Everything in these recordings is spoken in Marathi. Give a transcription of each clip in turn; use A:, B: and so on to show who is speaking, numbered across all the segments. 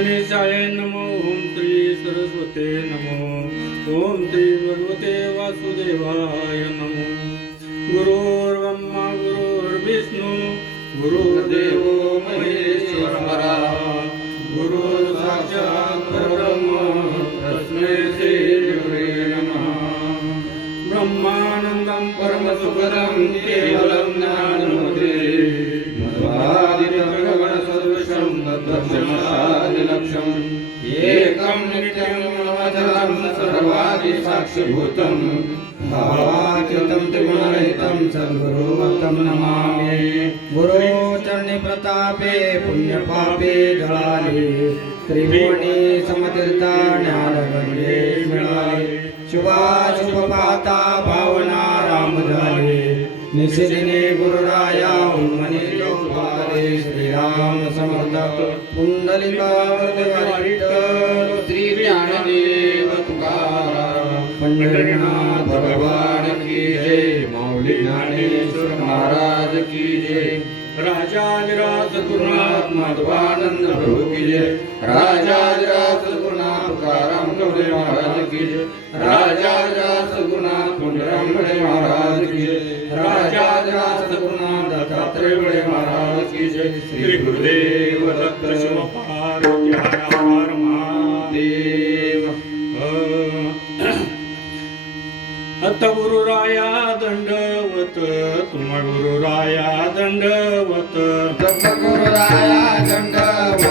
A: गणेशाय नमो ओम श्री सरस्वते नमो. ओम श्री भगवते वासुदेवाय नमो. गुरोर्ब्रह्मा गुरुर्विष्णू गुरुर्देवो महेश्वरा. गुरु साक्षात् परब्रह्म तस्मै श्री गुरुवे नमः. ब्रह्मानन्दं परमसुखदं केवलं सर्वादिसाक्षिभूतं भावातीतं त्रिगुणरहितं सद्गुरुमतं नमामि।
B: गुरो चरणप्रतापे पुण्यपापे जळाले त्रिभुवनी समतीर्था ज्ञानगंगे मिळाले। शुभाशुभपाता भावना राम झाले निशिदिने गुरुराया उन्मने जोपारे श्रीराम समर्थ। पुंडलिका
A: गुरुनाथ माधवानंद प्रभु की जय राजाधिराज गुणा तुकाराम गवळे महाराज की जय राजाधिराज गुणा पुंडराम गवळे महाराज की जय। राजाधिराज गुणा दत्तात्रय गवळे महाराज की जय श्री गुरुदेव दत्त शिव पार्वती हर हर महादेव अत गुरुराया दंडवत तुम गुरुराया दंडवत.
B: गुरुराया दंडवत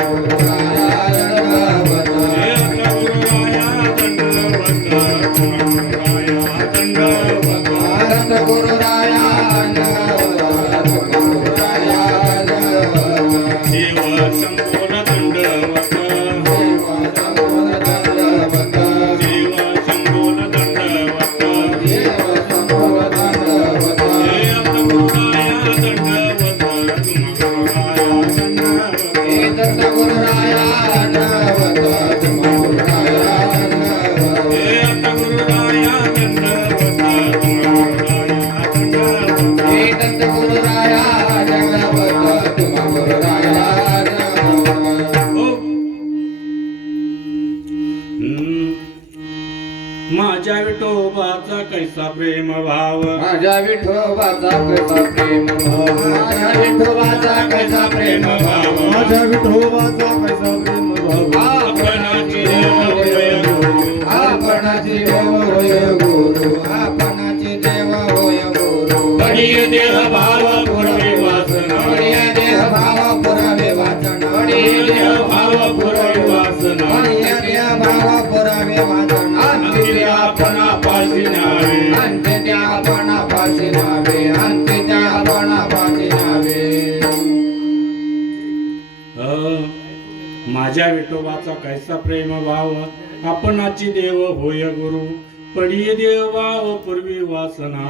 B: गुरुराया दंडवत.
A: हे गुरुराया दंडवत कैसा प्रेम भाव?
B: माझ्या विठोबाचा कैसा प्रेम भाव? माझ्या विठोबाचा कैसा प्रेम भाव?
A: माझ्या
B: विठोबाचा कैसा प्रेम भाव?
A: आपणाची देव होय गुरु.
B: आपणाची देव होय गुरु आपणाची देव होय गुरु.
A: बळीय देह भाव पुरवे वासना.
B: बळीय देह भाव पुरावे वाचन
A: बळीय देह भाव पुरवे वासना.
B: बळीय देह भाव पुरावे वाचन
A: अंतिम आपणा पाशी माझ्या विठोबाचा कैसा प्रेम भाव आपणाची देव होय गुरु. पडिये देव भाव पूर्वी वासना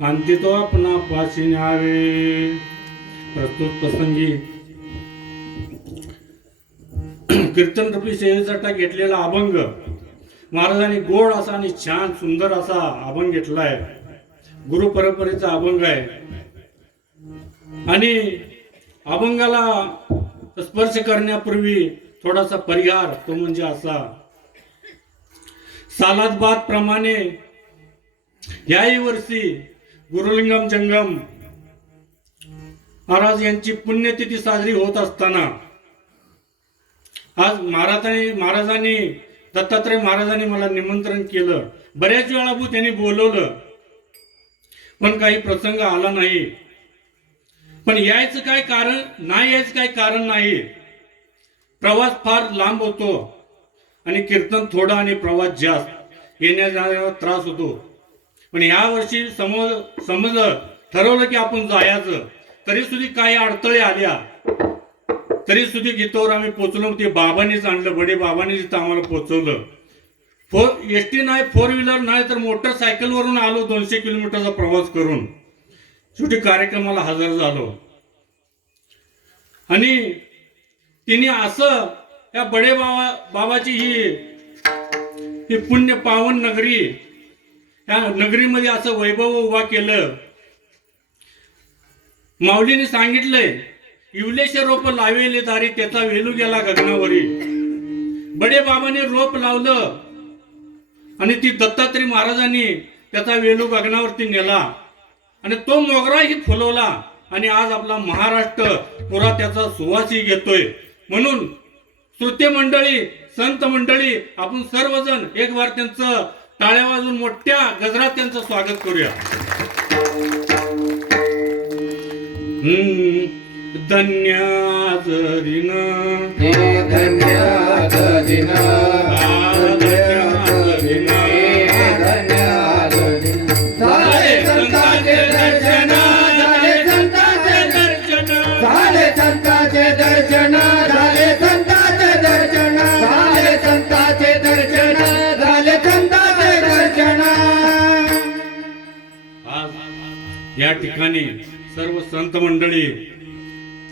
A: आणि तो आपणा पाशी न्यावे. प्रस्तुत प्रसंगी कीर्तन रूपी सेवेसाठी घेतलेला अभंग. महाराजांनी गोड असा आणि छान सुंदर असा अभंग घेतलाय. गुरु परंपरेचा अभंग आहे. आणि अभंगाला स्पर्श करण्यापूर्वी थोडासा परिहार तो म्हणजे असा. सालात बाद प्रमाणे याही वर्षी गुरुलिंगम जंगम महाराज यांची पुण्यतिथी साजरी होत असताना आज महाराजांनी महाराजांनी दत्तात्रय महाराजांनी मला निमंत्रण केलं. बऱ्याच वेळा भू त्यांनी बोलवलं पण काही प्रसंग आला नाही. पण यायचं काय कारण नाही यायचं काय कारण नाही. प्रवास फार लांब होतो आणि कीर्तन थोडा आणि प्रवास जास्त. येण्या जाण्याला त्रास होतो. पण या वर्षी समज समजलं ठरवलं की आपण जायचं. तरी सुद्धा काही अडथळे आल्या. तरी सुद्धा गीतावर आम्ही पोचलो ते बाबांनीच आणलं बडे बाबांनी तिथं आम्हाला पोचवलं. फोर एस टी नाही फोर व्हीलर नाही तर मोटरसायकलवरून आलो दोनशे किलोमीटरचा प्रवास करून. शेवटी कार्यक्रमाला हजर झालो. आणि तिने असं या बडे बाबा बाबाची ही ही पुण्य पावन नगरी या नगरीमध्ये असं वैभव उभा केलं. माऊलीने सांगितलंय इवलेशे रोप लावेले दारी त्याचा वेलू गेला गगनावरी. बडे बाबाने रोप लावलं आणि ती दत्तात्रय महाराजांनी त्याचा वेलू गगनावरती नेला. आणि तो मोगराही फुलवला. आणि आज आपला महाराष्ट्र पुरा त्याचा सुवासही घेतोय. म्हणून श्रुते मंडळी संत मंडळी आपण सर्वजण एक वार त्यांचं टाळ्या वाजून मोठ्या गजरात त्यांचं स्वागत करूया. धन्या धन्याजरीन
B: दिन
A: ठिकाणी सर्व संत मंडळी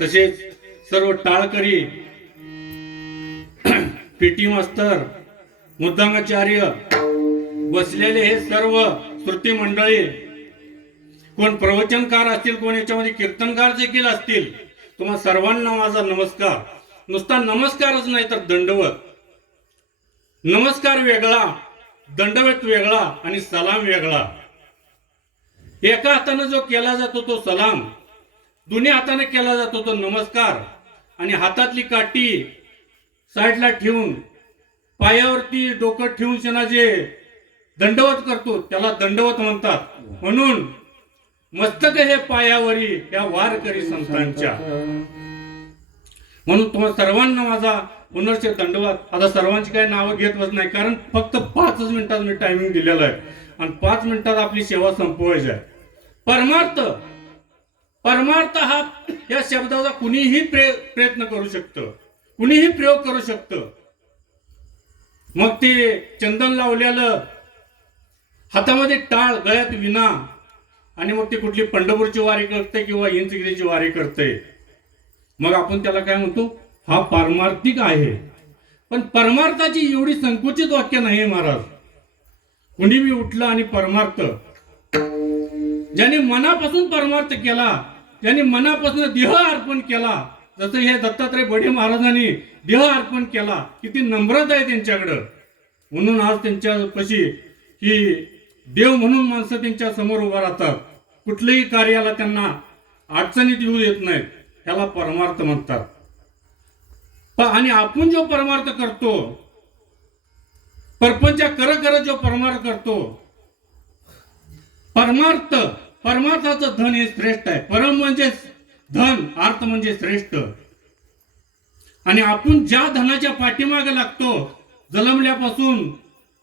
A: तसेच सर्व टाळकरी पीटी मास्तर मुद्दांगाचार्य बसलेले हे सर्व श्रुती मंडळी कोण प्रवचनकार असतील कोण याच्यामध्ये कीर्तनकार देखील असतील तुम्हा सर्वांना माझा नमस्कार. नुसता नमस्कारच नाही तर दंडवत. नमस्कार वेगळा दंडवत वेगळा आणि सलाम वेगळा. एका हाताने जो केला जातो तो सलाम दोन्ही हाताने केला जातो तो नमस्कार आणि हातातली काठी साईडला ठेवून पायावरती डोकं ठेवून शेना जे दंडवत करतो त्याला दंडवत म्हणतात. म्हणून मस्तक हे पायावरी या वारकरी संस्थांच्या म्हणून तुम्हाला सर्वांना माझा पुनर्श दंडवत आता सर्वांची काही नावं घेत बस नाही कारण फक्त पाचच मिनिटात मी टायमिंग दिलेला आहे. आणि पाच मिनिटात आपली सेवा संपवायची आहे. परमार्थ. परमार्थ हा या शब्दाचा कुणीही प्रे- प्रयत्न करू शकतं. कुणीही प्रयोग करू शकतं. मग ते चंदन लावलेलं हातामध्ये टाळ गळ्यात विना आणि मग ते कुठली पंढरपूरची वारी करते किंवा इंचगिरीची वारी करते. मग आपण त्याला काय म्हणतो? हा पारमार्थिक आहे. पण परमार्थाची एवढी संकुचित वाक्य नाही महाराज. कुणी बी उठलं आणि परमार्थ ज्याने मनापासून परमार्थ केला ज्याने मनापासून देह अर्पण केला जसं हे दत्तात्रय बडे महाराजांनी देह अर्पण केला किती नम्रता आहे त्यांच्याकडं. म्हणून आज त्यांच्या पशी ही देव म्हणून माणसं त्यांच्यासमोर उभा राहतात. कुठल्याही कार्याला त्यांना अडचणीत येऊ येत नाहीत त्याला परमार्थ म्हणतात. आणि आपण जो परमार्थ करतो परपंचा कर जो परमार्थ करतो परमार्थ परमार्थाचं धन हे श्रेष्ठ आहे. परम म्हणजे धन अर्थ म्हणजे श्रेष्ठ. आणि आपण ज्या धनाच्या पाठीमागे लागतो जन्मल्यापासून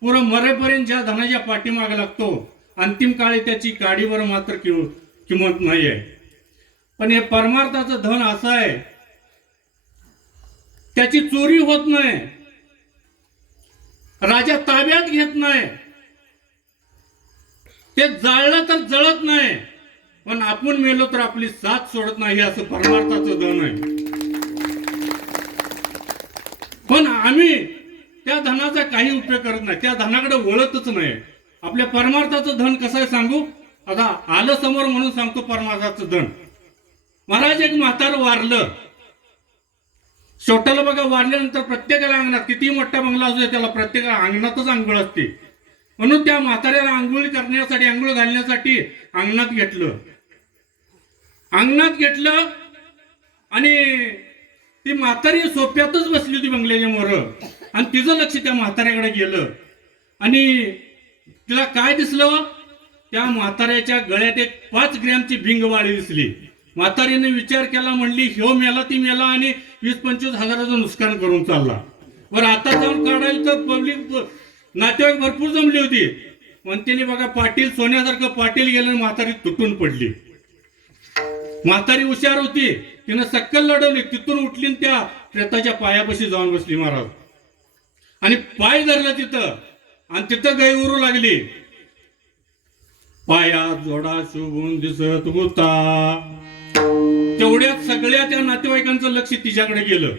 A: पुरं मरेपर्यंत ज्या धनाच्या पाठीमागे लागतो अंतिम काळी त्याची काडीवर मात्र किंम- किंमत नाही आहे. पण हे परमार्थाचं धन असं आहे त्याची चोरी होत नाही. राजा ताब्यात घेत नाही. ते जाळलं तर जळत नाही. पण आपण मेलो तर आपली साथ सोडत नाही असं परमार्थाचं धन आहे. पण आम्ही त्या धनाचा काही उपयोग करत नाही. त्या धनाकडे वळतच नाही. आपल्या परमार्थाचं धन कसं आहे सांगू? आता आलं समोर म्हणून सांगतो परमार्थाचं धन. महाराज एक म्हातार वारलं. शेवटाला बघा वारल्यानंतर प्रत्येकाला अंगणात किती मोठा बंगला असू दे त्याला प्रत्येकाला अंगणातच आंघोळ असते. म्हणून त्या म्हाताऱ्याला आंघोळ करण्यासाठी अंघोळ घालण्यासाठी अंगणात घेतलं. अंगणात घेतलं आणि ती म्हातारी सोप्यातच बसली होती बंगल्याच्या मोर. आणि तिचं लक्ष त्या म्हाताऱ्याकडे गेलं. आणि तिला काय दिसलं? त्या म्हाताऱ्याच्या गळ्यात एक पाच ग्रॅमची भिंगवाळी दिसली. म्हातारीने विचार केला म्हणली ह्यो मेला ती मेला आणि वीस पंचवीस हजाराचं नुकसान करून चालला. बरं आता जाऊन काढायला तर पब्लिक नातेवाईक भरपूर जमली होती. म्हणते बघा पाटील सोन्यासारखं पाटील गेलं आणि म्हातारी तुटून पडली. म्हातारी हुशार होती. तिनं सक्कल लढवली. तिथून उठली आणि त्या प्रेताच्या पायापाशी जाऊन बसली महाराज. आणि पाय धरलं तिथं. आणि तिथं गाय उरू लागली. पाया जोडा शुभून दिसत होता. तेवढ्यात सगळ्या त्या नातेवाईकांचं लक्ष तिच्याकडे गेलं.